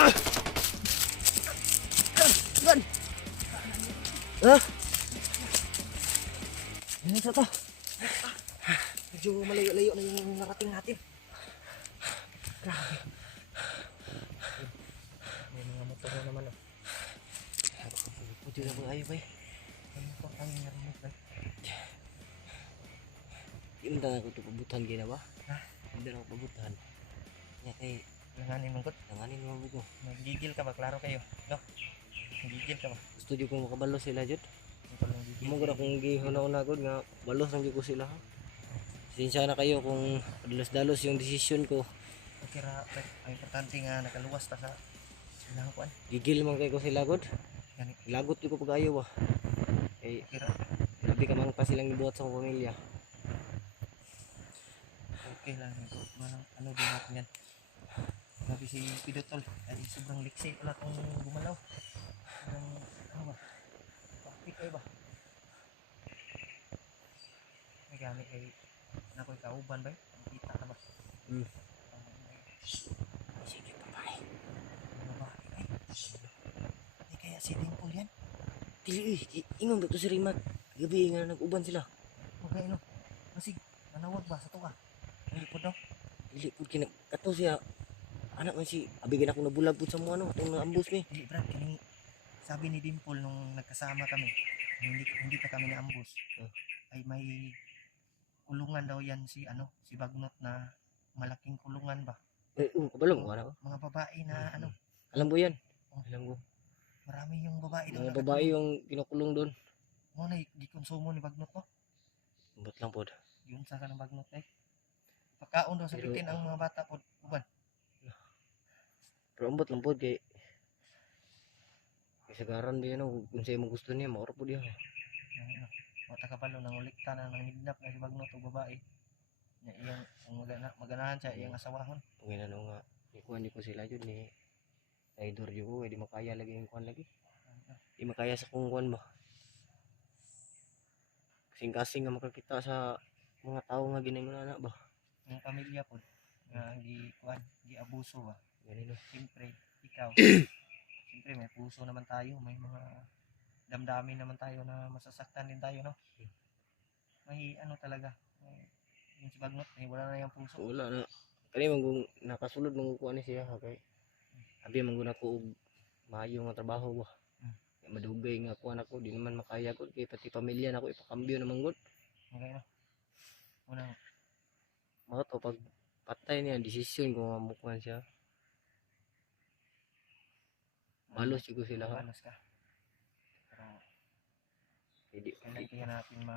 Gan. Ah. Ano sa to? Medyo malayo-layo na yung narating natin. Grabe. May mga motor na naman oh. Pwede na ba ayaw ba eh? Ano ito ang narinig ba? Hindi mo na ako ito pabutan gina ba? Ha? Hindi na ako pabutan. Nga kay langanin mong kot? Langanin mong buko. Nagigil ka ba? Klaro kayo? No? Nagigil ka ba? Gusto dyo kong makabalos sila dyan? Mungkin akong gihuna-una ko nga balos lang ko sila ha. Sinsya na kayo kung dalos-dalos yung desisyon ko. Kira ang importante nga nakaluwas ta sa ilang kuan. Gigil man kay ko sila god. Lagot ko pag ayaw ba. Eh kira labi ka man pa silang gibuhat sa akong pamilya. Okay lang ito. Ano din natin yan. Sabi si Pidotol ay sobrang liksi wala kong gumalaw. Ano ba? Paktik kayo ba? May gamit kay nakoy kauban ba? Kita ka ba? Sige babae. Babae ay. Di kaya si Dimple yan? Dili ingon ba ito si Rimat? Gabi nga nag-uban sila. Okay no. Masig manawag ba sa tuka? Dili po daw. Dili po kinakato siya. Anak man si abigan ako nabulag po sa mga ano. Itong ambus ni. Dili brad kini sabi ni Dimple nung nagkasama kami. Hindi pa kami na-ambush. Ay may kulungan daw yan si si Bagnot na malaking kulungan ba? Kabalong ko ano? Mga babae na ano. Alam mo yan? Alam ko. Marami yung babae doon. Mga babae yung kinukulong doon. Mo na gikonsumo ni Bagnot mo. Ambot lang pod. Yun sa kanang Bagnot ay. Pagkaon daw sa bitin ang mga bata pod uban. Pero ambot lang pod kay kasagaran din ano kung sa'yo mo gusto niya mauro po diya. O takapalo nang ulikta na nang nidnap na si Bagnot o babae. Iyang maganahan siya iyang asawahon. Kung ano nga ikuan di ko sila yun ni Idor di ko di makaya lagi yung kuan lagi. Di makaya sa kung kuan ba. Kasing-kasing nga makakita sa mga tao nga ginangon na ba. Yung pamilya po nga gi kuan gi abuso ba. Ganito. Siyempre ikaw siyempre may puso naman tayo, may mga damdamin naman tayo na masasaktan din tayo, no? May ano talaga, yung si Bagnot, wala na yung puso. Wala na. Kani mong nakasulod mong kuha ni siya, okay? Abi mong ko og maayo nga trabaho ba. Madugay nga kuha nako, di naman makaya ko kay pati pamilya nako ipakambyo naman gud. Okay na. Unang mao to pag patay niya desisyon kung mamukuan siya. Balos siguro sila ha. Balos ka. Pero hindi natin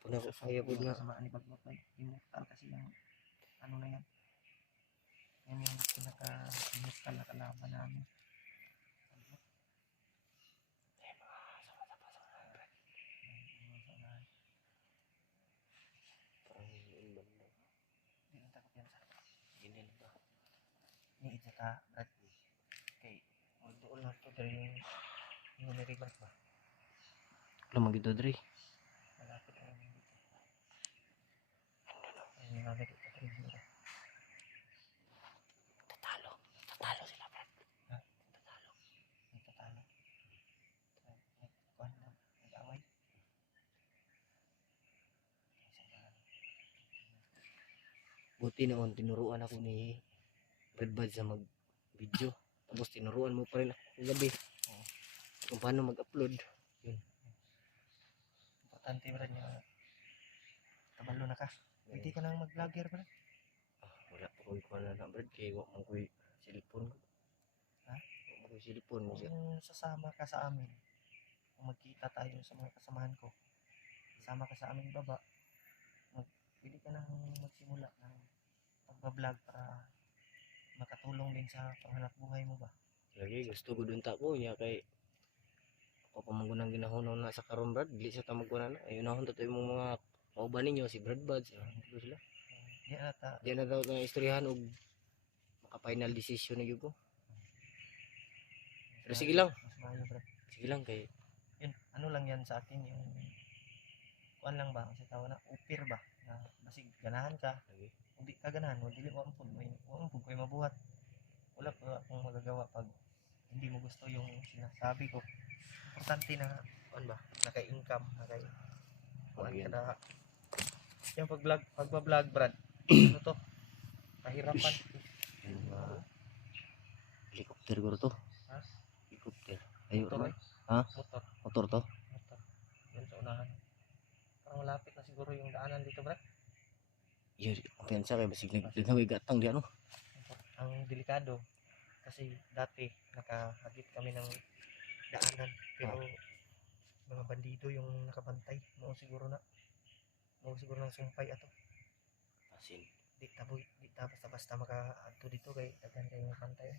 puna ko kaya po nga sama ni Bagnot ay immortal kasi yung ano na yan. Yan yung pinaka-immortal na kalaban namin. Ini ito ta, Brad. Okay, doon lang ito dari yung naribat ba? Alam mo gito dari? Malapit na yung dito. Ayun yung namin dito dari dito. Tatalo sila, Brad. Ha? Tatalo. Kuhan na, nag-away. Buti noon, tinuruan ako ni Redbud sa mag-video. Tapos tinuruan mo pa rin ako gabi. Kung paano mag-upload. Yun. Importante ba rin yung kabalo na ka? Pwede ka nang mag-vlogger ba rin? Wala pa kung kuha na Brad. Kaya huwag mo ko yung cellphone ko. Ha? Huwag mo ko yung cellphone mo siya. Kung sasama ka sa amin, kung magkita tayo sa mga kasamahan ko, sasama ka sa amin baba, pwede ka nang magsimula ng pag-vlog para makatulong din sa panghanap buhay mo ba? Lagi gusto ko dun tako niya kay ako pamangunang ginahunaw na sa karon Brad, dili sa tamagkunan na. Ayun nahon tayo mong mga kauban ninyo si Brad Buds, sila. Di na daw na istoryahan og maka-final decision na gyud ko. Pero sige lang. Sige lang kay yun, ano lang yan sa akin yung kuan lang ba kasi tawag na upir ba na basig ganahan ka. Hindi ka ganahan mo dili mo ampun ko mabuhat. wala pa akong magagawa pag hindi mo gusto yung sinasabi ko. Importante na, ano ba, naka-income, kuan Yan. kada yung pagba-vlog, Brad. Ano to? Kahirapan. Yung helicopter ko to. Ha? Helicopter. Ayo Motor, naman. Ha? motor, Motor to? motor. Yun sa unahan. Parang malapit na siguro yung daanan dito, Brad. Yun, kumpiyansa kayo. Basig nagawin gatang di ano. Ang delikado kasi dati nakahagip kami ng daanan pero mga bandido yung nakabantay mo siguro ng sumpay ato Asin. di ta basta makaadto dito kay daghan kay mga bantay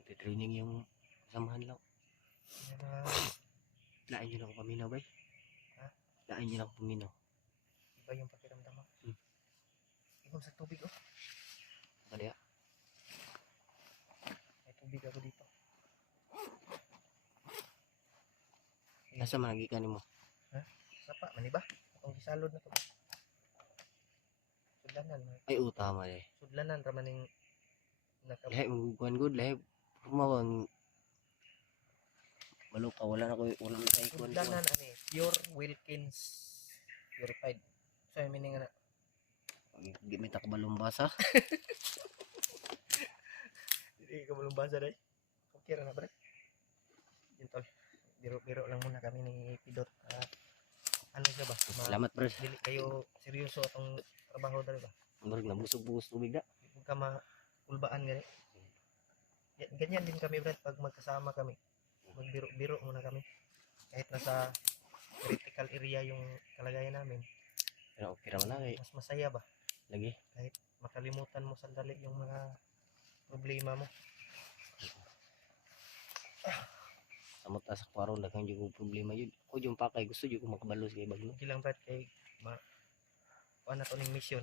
Nagtitraining yung samahan lang. yung mga Lain nyo lang kung paminaw ba? Ha? Lain nyo lang kung paminaw. iba yung pakiramdam mo. Ibaw sa tubig oh. Kaya May tubig ako dito. nasa managikan mo. Sapa man ba? Atong gisalod na to. Sudlanan. Ay utama eh. Sudlanan ra man ning Lahi maguguan good lahi. Pumawang malupa wala na ko wala na sa ikon. Sudlanan ani pure Wilkins purified. So yung meaning na Gimita ka balumbasa. hindi ka malumbasa dai. Okay ra na brad. Yun tol. Biro-biro lang muna kami ni Pidot. Ano siya ba? Salamat bro. Dili kayo seryoso atong trabaho dali ba? Murag nabusog-bus tubig da. Huwag ka maulbaan gani. Ganyan din kami brad pag magkasama kami. Magbiro-biro muna kami. Kahit nasa critical area yung kalagayan namin. Pero okay raman na eh. Mas masaya ba? Lagi. Kahit makalimutan mo sandali yung mga problema mo. Samot sa kwarong daghang jud problema yun. Ko yung pakay gusto jud ko makabalo sa ibag no. Hindi lang brad kay kuha na to ning mission.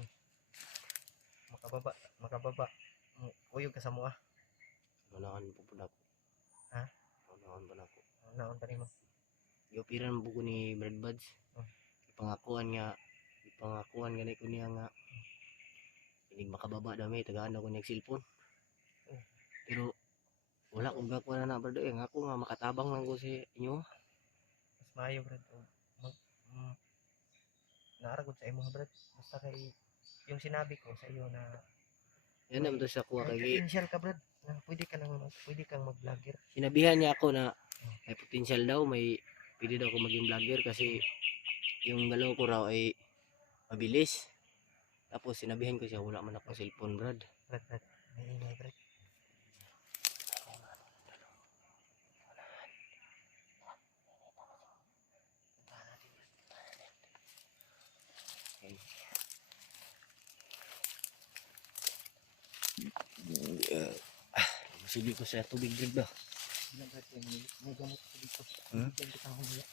Makababa. Uyog ka sa mua. Manahan po pud ako. Ha? Manahan pa nako. Naon pa nimo? Gipiran buko ni Brad Buds. Ipangakuan gani ko niya nga hindi makababa dami tagaan ako niya cellphone. Pero wala kong gakuha na brad nga ako nga makatabang lang ko sa inyo. Mas maayo brad mag naaragod sa imo brad basta kay yung sinabi ko sa iyo na Yan naman to sa kuha may kay potential ka brad na pwede kang mag-vlogger. sinabihan niya ako na may potential daw, may pwede daw ako maging vlogger kasi yung galaw ko raw ay mabilis. Tapos sinabihan ko siya wala man akong cellphone brad. Brad may ingay brad. Masili ko sa tubig brad ba? Bilang brad may gamot ko dito. Hmm? Diyan kita humula.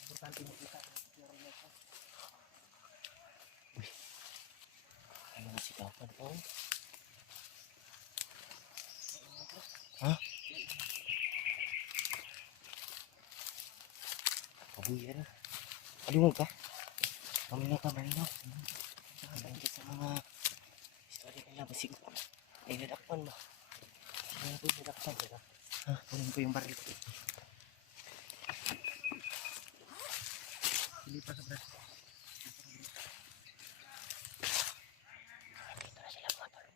Importante mo kita. Ano na sikapan po? Ha? Kabuyan. Alingon ka? Maminaw ka, maminaw. Nakabangkit sa mga istorya nila. Basig. Ay, nadakpan ba? Ano po nadakpan? Ha? Kunin ko yung baril. Pili pa sa brad. Dito na sila mga tol.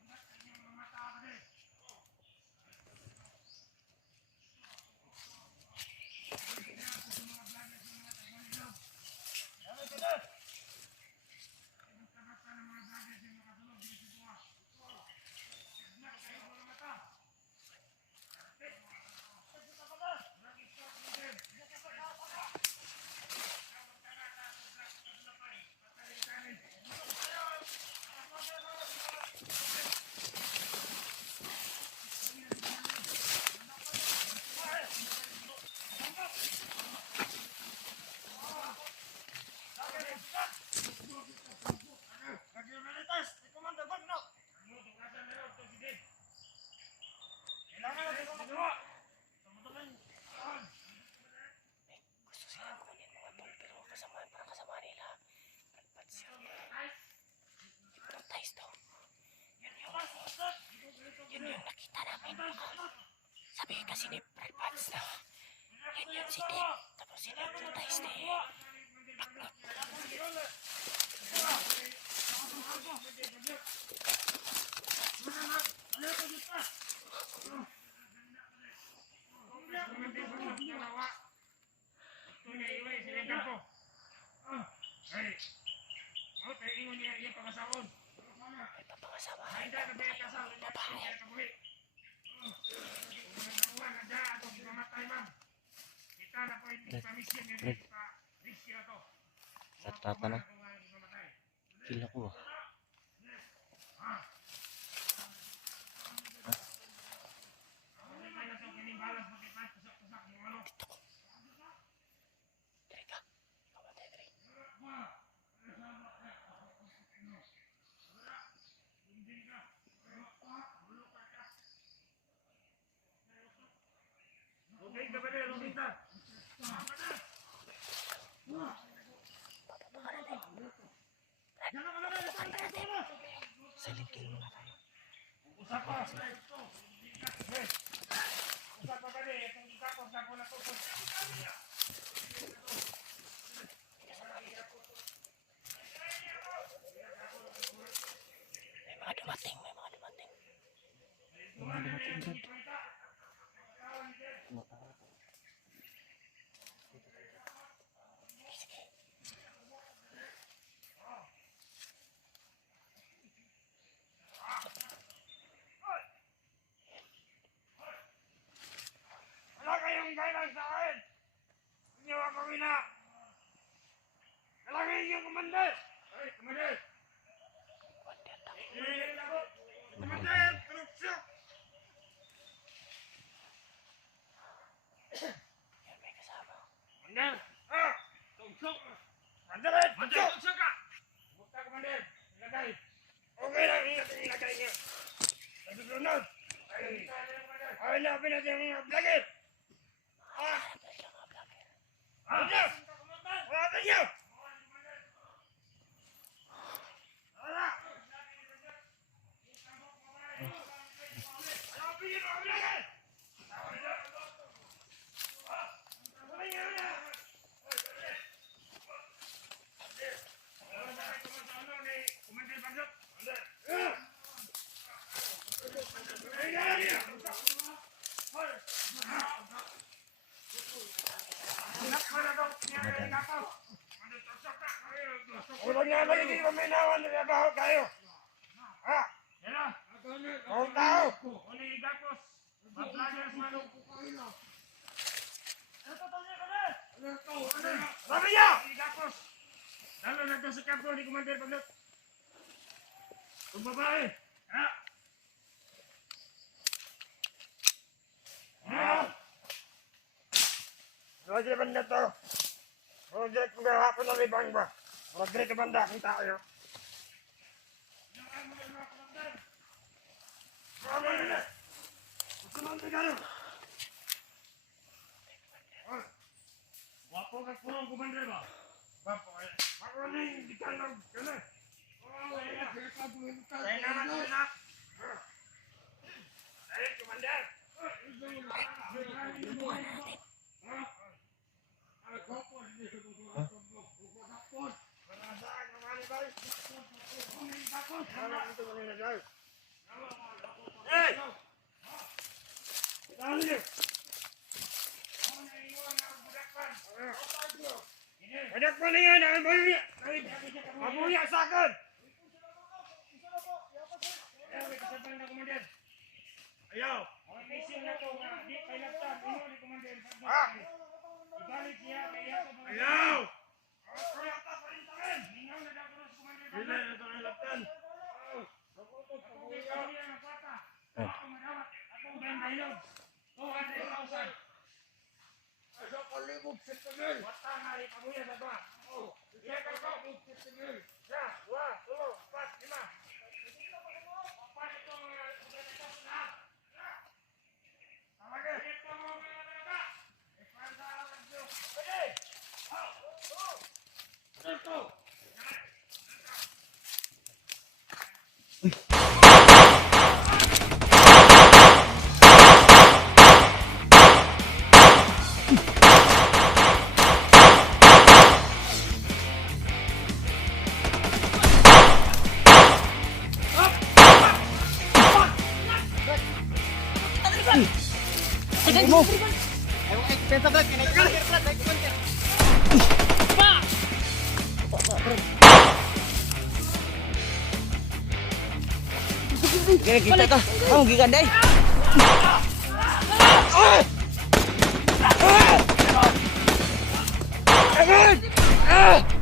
Yun yung nakita namin. Sabi kasi ni Brad Pats na yun si Dick. Tapos sinaplatay si Baklot. May papangasawahan ng babae. Sa tata na. Kila ko ah. Dito ko. Dari ka. Kamatay dari. Silent kill muna tayo. May mga dumating. Sige. Wala kayong guidance sa akin! Hindi ako kawina! Kalangin yung kumander! Ay, kumander! Kumander! Truksok! Yan may kasama. Kumander! Ah! Truksok! Kumander! Truksok ka! Bukta kumander! Ilagay! Okay lang, ilagay niya! Sa susunod! Ay, hanapin natin ang mga vlogger! Ah! Ano niya? Hanapin niyo! Wala! Hanapin niyo mga vlogger! Huwag nga lang hindi paminawan na trabaho kayo. Ha? Yan na. Huwag tao. Unigapos. Mag-vloggers manong. Sabi niya! Unigapos. Lalo na doon sa kampo ni Commander Baglot. Kung babae. Ha? Ha? Roger banda to. Roger kung gahapon na libang ba? Roger ka banda kung tayo. Mama nila! Gusto mong tigano? Wapo ka purong Commander ba? Wapo kaya. Wapo na yung tigano. Gano'n. Kaya naman sila. Ay, Commander! Lubuhan natin. Hey! Tahan niyo! Anak pa na yan! Mabuya sa akin! Ayaw! Ha? Ayaw! Bila na ito ang laptan. mo. Ayaw expense vlog, kinaik counter vlog, naik counter. Kaya kita ka. Ang giganday. Ayan!